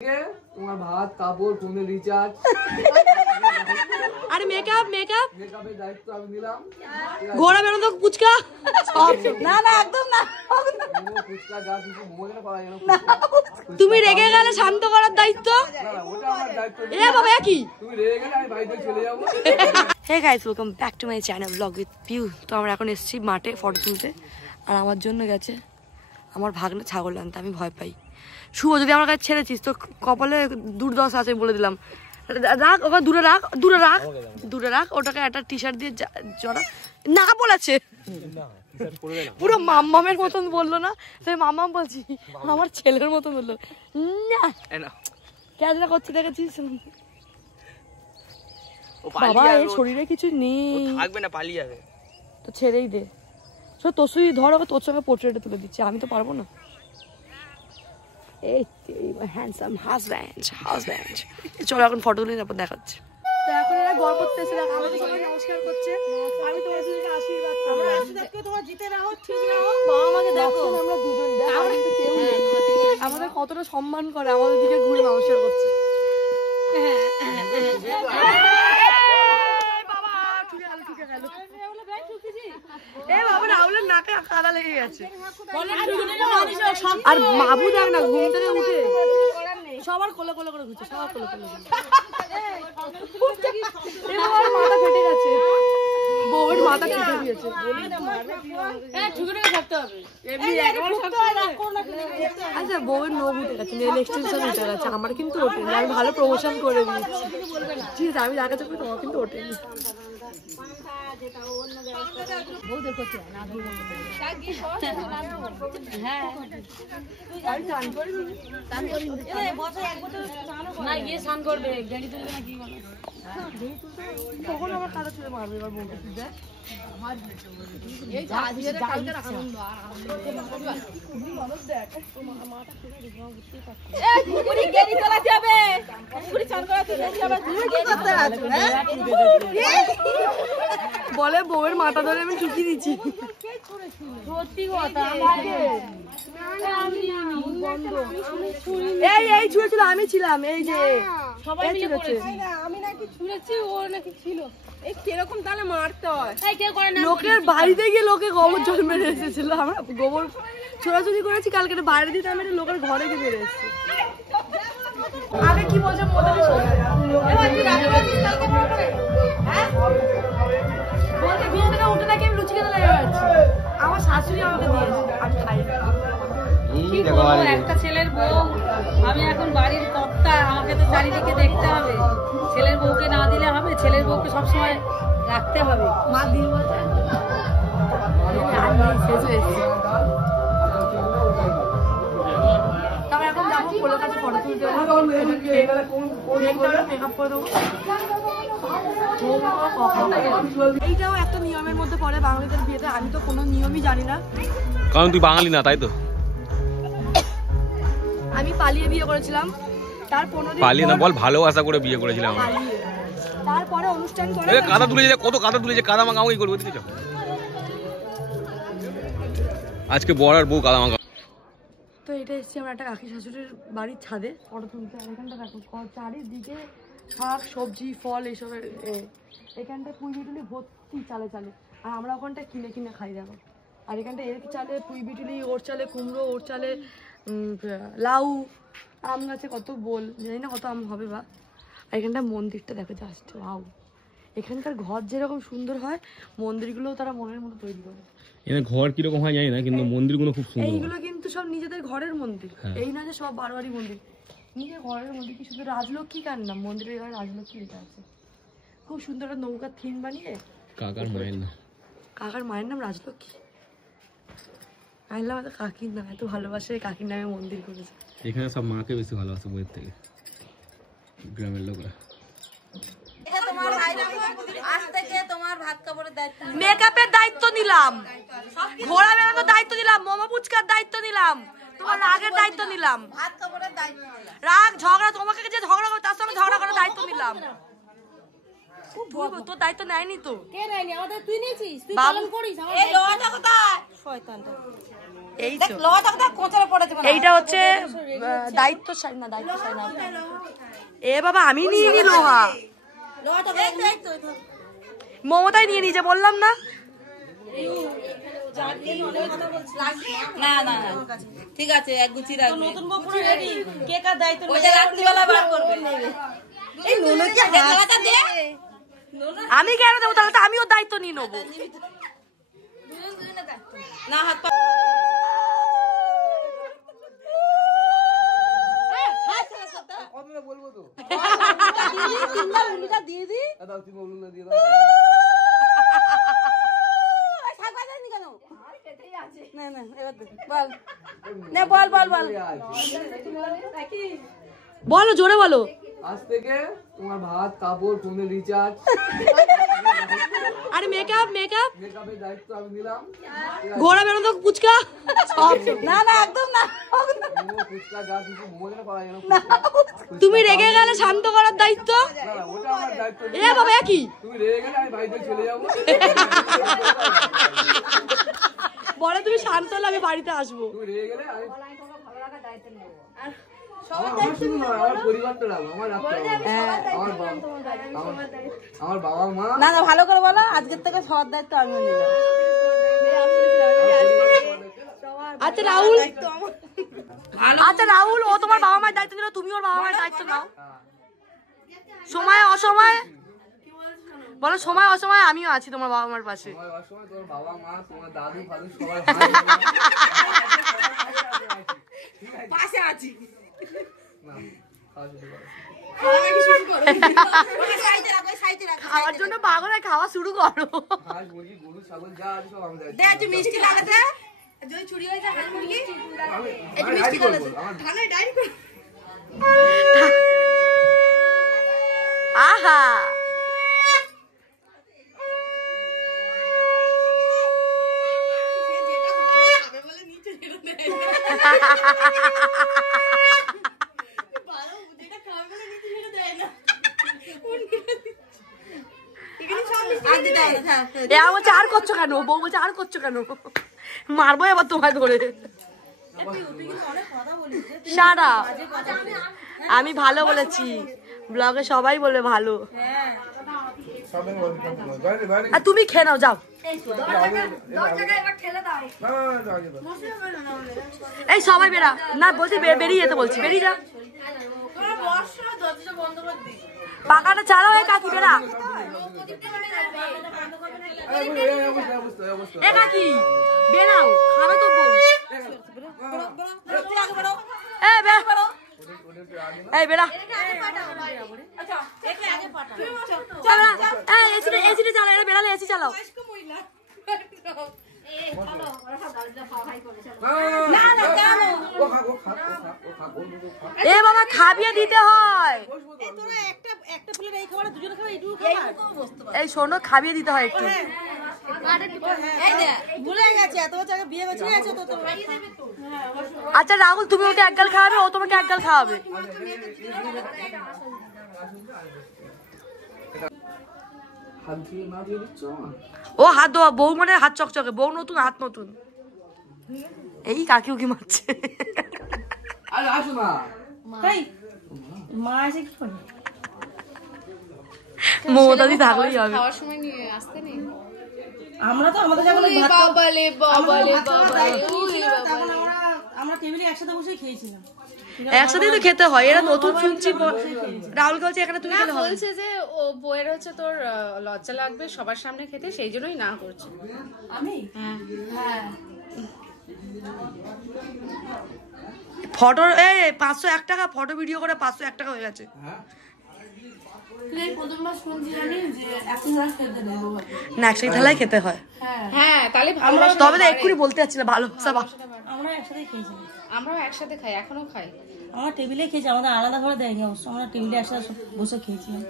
তোমার ভাত কাপড় ফোনের রিচার্জ আরে মেকআপ মেকআপের দায়িত্ব আমি নিলাম। ঘোড়া বেরোনো ফুচকা না না একদম না ফুচকা যা কিছু মোমো করা যেন তুমি রেগে গেলে শান্ত করার দায়িত্ব ওটা আমার দায়িত্ব। এ বাবা কি তুমি রেগে গেলে আমি বাড়িতে চলে যাবো। Hey guys welcome back to my channel blog with Piu. তো আমরা এখন এসেছি মাঠে ফটো তুলতে, আর আমার জন্য গেছে আমার ভাগনা ছাগল আনতে। আমি ভয় পাই। শুভ যদি আমার কাছে ছেড়েছিস তো কপালে দুর্দশা আছে বলে দিলাম। রাখ ওকে দূরে রাখ ওটাকে একটা টি শার্ট দিয়ে জড়া না বলেছে। পুরো মাম্মামের মতন বললো না, তাই মাম্মাম বলছি আমার ছেলের মতন বললো না ক্যাজরা করছে দেখেছিস। বাবা এর শরীরে কিছু নেই, থাকবে না, পালিয়ে যাবে তো ছেড়েই দে। তোর সঙ্গে ধর ওকে, তোর সঙ্গে পোর্ট্রেটে তুলে দিচ্ছে, আমি তো পারবো না। এই হ্যান্ডসাম হাজব্যান্ড চলো এখন ফটো তুলে তারপর দেখাচ্ছি। তো এখন এরা গল্প করতেছে, আমাদের সবাই নমস্কার করছে। আমি তোমার দুজনকে আশীর্বাদ করব। তোমরা জিতে রাখো, ঠিক রাখো। বাবা আমাকে দেখো, আমরা দুজন দেখো কেউ নেই, আমাদের কতটা সম্মান করে, আমাদের দিকে ঘুরে নমস্কার করছে। আর বাবু দেখ না ঘুম থেকে উঠে সবার কোলে কোলে করে ঘুরছে, সবার কোলে কোলে মাথা ফেটে গেছে, বউয়ের মাথা ফেটে গিয়েছে। আচ্ছা বউয়ের নখ উঠে গেছে, নেল এক্সটেনশন উঠে গেছে, আমার কিন্তু ওঠেনি। আমি ভালো প্রমোশন করে দিচ্ছি, ঠিক আছে আমি দেখা যাবে, তোমার কিন্তু ওঠেনি। তখন আমার কাদা চলে মারবে এবার বউকে। বলে বউয়ের মাথা ধরে আমি ঠুকি দিচ্ছি। সত্যি কথা এই ছুঁয়েছিল, আমি ছিলাম, এই যে সবাই ছুঁয়েছে। আমি নাকি ছুঁয়েছি, ও নাকি ছিল। এই কিরকম তাহলে মারতে হয়, লোকের বাড়িতে গিয়ে লোকে গোবর জল মেরে এসেছিল। আমরা গোবর ছোড়াছুড়ি করেছি, কালকে বাইরে দিতে আমি লোকের ঘরে গিয়ে মেরে এসেছি। আগে কি বলছে উঠে নাকি আমি লুচি খেতে লেগে গেছি। আমার শাশুড়ি আমাকে দিয়েছে, আমি খাই। একটা ছেলের বউ, আমি এখন বাড়ির কর্তা, আমাকে তো চারিদিকে দেখতে হবে। ছেলের বউকে না দিলে হবে, ছেলের বউকে সবসময় রাখতে হবে। মা দিয়ে বলছে শেষ হয়েছে। তারপর এখন যাবো কোলের কাছে ফটো তুলতে, মেকআপ করে দেবো। এইটাও একটা নিয়মের মধ্যে পড়ে বাঙালিদের বিয়েতে। আমি তো কোনো নিয়মই জানি না, কারণ তুই বাঙালি না, তাই তো। আমি পালিয়ে বিয়ে করেছিলাম, তার 15 দিন পালিয়ে না বল, ভালোবাসা করে বিয়ে করেছিলাম। তারপরে অনুষ্ঠান করে কাদা তুলে যে কত কাদা তুলেছে, কাদা মাখামাখি করবো দেখেছো। আজকে বর আর বউ কাদা মাখা। তো এটা এসেছি আমরা একটা কাকি শাশুড়ির বাড়ির ছাদে ফটো তুলতে। এখানটা দেখো চারিদিকে শাক সবজি ফল এইসবের। এখানটায় পুঁই বিটুলি ভর্তি চালে চালে, আর আমরা ওখানটায় কিনে কিনে খাই দেখো। আর এখানটা এর চালে পুঁই বিটুলি, ওর চালে কুমড়ো, ওর চালে লাউ, আম গাছে কত বোল, জানি না কত আম হবে বা। আর এখানটা মন্দিরটা দেখো জাস্ট ওয়াও। এখানকার ঘর যেরকম সুন্দর হয়, মন্দিরগুলোও তারা মনের মতো তৈরি করে। এখানে ঘর কিরকম হয় জানি না, কিন্তু মন্দিরগুলো খুব সুন্দর। এইগুলো কিন্তু সব নিজেদের ঘরের মন্দির, এই না যে সব বারোয়ারি মন্দির। নিজের ঘরের মন্দির কি শুধু রাজলক্ষ্মী কার নাম, মন্দিরের ঘরে রাজলক্ষ্মী লেখা আছে। খুব সুন্দর একটা নৌকার থিম বানিয়ে। কাকার মায়ের নাম রাজলক্ষ্মী। আইলাম এত কাকির নাম, এত ভালোবাসে কাকির নামে মন্দির করেছে। এখানে সব মাকে বেশি ভালোবাসে বইয়ের থেকে, গ্রামের লোকরা। মেকআপের দায়িত্ব নিলাম, ঘোড়া বেড়ানোর দায়িত্ব নিলাম, মোমো ফুচকার দায়িত্ব নিলাম, তোমার রাগের দায়িত্ব নিলাম। রাগ ঝগড়া, তোমাকে যে ঝগড়া করো তার সঙ্গে ঝগড়া করার দায়িত্ব নিলাম। তোর দায়িত্ব নেয়নি তো। কে নেয়নি? আমাদের তুই নিয়েছিস, তুই বাবু। পালন করিস। এই লটা কোথায়? শয়তানটা। এই দেখ তো লটা কোথায় কোচরে পড়েছে কোন। এইটা হচ্ছে দায়িত্বশালী না, দায়িত্বশালী না। এ বাবা আমি নিয়ে নিল লোহা। লটা এই তো মমতাই নিয়ে নিয়েছে বললাম না। না না না ঠিক আছে, এক গুছি রাখবি। নতুন বউ পুরো রেডি। কে কার দায়িত্ব নেবে? ওই যে রাত্রিবেলা বার করবে। এই নুনু কি হাতটা দে। আমি কেন দেবো? তাহলে তো আমি ওর দায়িত্ব নিয়ে নেবো। না হাত পা কতটা বলবো তো তিনবার উল্টা দিয়ে দি। দাও, তুমি বলুন না দিয়ে দাও। না না এবার বল না, বল বল বল। বলো জোরে বলো। আজ থেকে তোমার ভাত, কাপড়, ফোনের রিচার্জ, আরে মেকআপ মেকআপ মেকআপের দায়িত্ব আমি নিলাম। ঘোড়া বেরোনো ফুচকা সব। না না একদম না। মোমো, ফুচকা, যা কিছু মোমো যেন করা যায় না। তুমি রেগে গেলে শান্ত করার দায়িত্ব। না, ওটা আমার দায়িত্ব এ বাবা কি তুমি রেগে গেলে আমি বাড়িতে চলে যাবো। বলে তুমি শান্ত হলে আমি বাড়িতে আসবো। তুমি রেগে গেলে আমি আমার শুধু নয়, আমার পরিবারটা রাখবো, আমার রাখতে হবে। আমার বাবা মা, না না ভালো করে বলো, আজকের থেকে সবার দায়িত্ব আমি নিলাম। আচ্ছা রাহুল, আচ্ছা রাহুল ও তোমার বাবা মায়ের দায়িত্ব নিল, তুমি ওর বাবা মায়ের দায়িত্ব নাও। সময় অসময় বলো, সময় অসময় আমিও আছি তোমার বাবা মার পাশে। তোমার অসময় তোমার বাবা মা, তোমার দাদু ফাদু সবাই পাশে আছি। না, খাওয়া শুরু করো। খাওয়ার জন্য পাগল হয়ে খাওয়া শুরু করো। হাঁস, মুরগি, গরু, ছাগল যা আছে সব আমি দায়িত্ব দে তুই মিষ্টি লাগাতে। যদি চুরি হয়ে যায় হাঁস মুরগি আমি ডায়েরি করবো, আমার থানায় ডায়েরি করে আহা খাবে বলে নিচে ছেড়ে দেয়। যেটা খাবে বলে নিচে ছেড়ে দেয় না। এ বলছে আর করছো কেন, বউ বলছে আর করছো কেন, মারবো এবার তোমায় ধরে। সারা আমি ভালো বলেছি, ব্লগে সবাই বলে ভালো। আর তুমি খেয়ে নাও যাও। এই সবাই বেরা না, বলছি বেরিয়ে যেতে বলছি, বেরিয়ে যা। পাকাটা চালাও এই কাকি, বেরা। এ কাকি বেরাও, খাবে তো বউ। এই বেরা, এই বেরা, এসিটা চালাও, এরা বেরালে এসি চালাও। এ বাবা খাবিয়ে দিতে হয়। এই শোনো, খাবিয়ে দিতে হয় একটু। আচ্ছা রাহুল, তুমি ওকে এক গাল খাওয়াবে, ও তোমাকে এক গাল খাওয়াবে। হাত দিয়ে না দিয়ে দিচ্ছ আমার? ও হাত ধোয়া, বউ মানে হাত চকচকে, বউ নতুন হাত নতুন। এই কাকি উকি মারছে। আরে আসো না। মা এসে কি করে? মমতাদি থাকলেই হবে। খাওয়ার সময় নিয়ে আসতে নেই। আমরা তো আমাদের যখন ভাত বাবালে বাবালে বাবালে তখন আমরা টেবিলে একসাথে বসে খেয়েছিলাম। একসাথেই তো খেতে হয়, এরা নতুন শুনছি। রাহুল বলছে এখানে তুমি খেলে হবে। বলছে যে ও বউয়ের হচ্ছে তোর লজ্জা লাগবে সবার সামনে খেতে, সেই জন্যই না করছে। আমি হ্যাঁ ফটো 501 টাকা, ফটো ভিডিও করে 501 টাকা হয়ে গেছে। হ্যাঁ, তুই প্রথমবার শুনছি জানি যে একই গ্লাস খেতে দেবো। না একসাথে থালায় খেতে হয়। হ্যাঁ তাহলে ভালোবাসা তবে তো এক্ষুনি বলতে যাচ্ছি না, ভালোবাসা আমরা একসাথে খেয়েছিলাম। আমরাও একসাথে খাই, এখনো খাই। আমরা টেবিলে খেয়েছি, আমাদের আলাদা করে দেয়নি অবশ্য, আমরা টেবিলে একসাথে বসে খেয়েছিলাম।